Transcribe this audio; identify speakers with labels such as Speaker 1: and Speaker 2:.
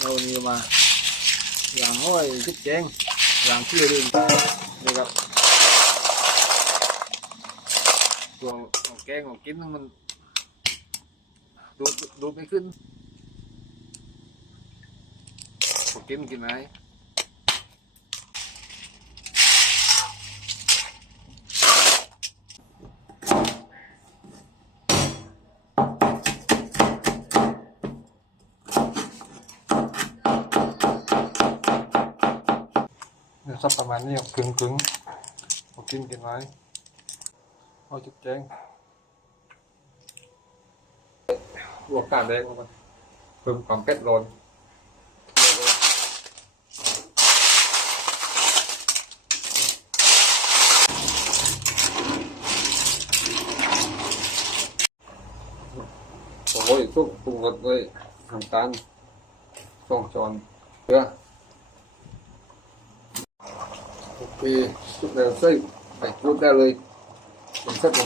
Speaker 1: เรามีมาอย่างห้อยชุบแจงอย่างที่ดึงนะครับตัวของแกงของกินมันดูดูไม่ขึ้นผมกินกินไหม เนี่ยสักประมาณนี้ครับกึ่งกึ่งเอากินกินไว้เอาจุกแจ้งลวกกาแดงลงไปเพิ่มความเผ็ดร้อนโอ้ยซุปปรุงรสด้วยน้ำตาลสองช้อนเกลือ โอเคชุบแล้วใส่ไปชุบได้เลยเป็นเสร็จเ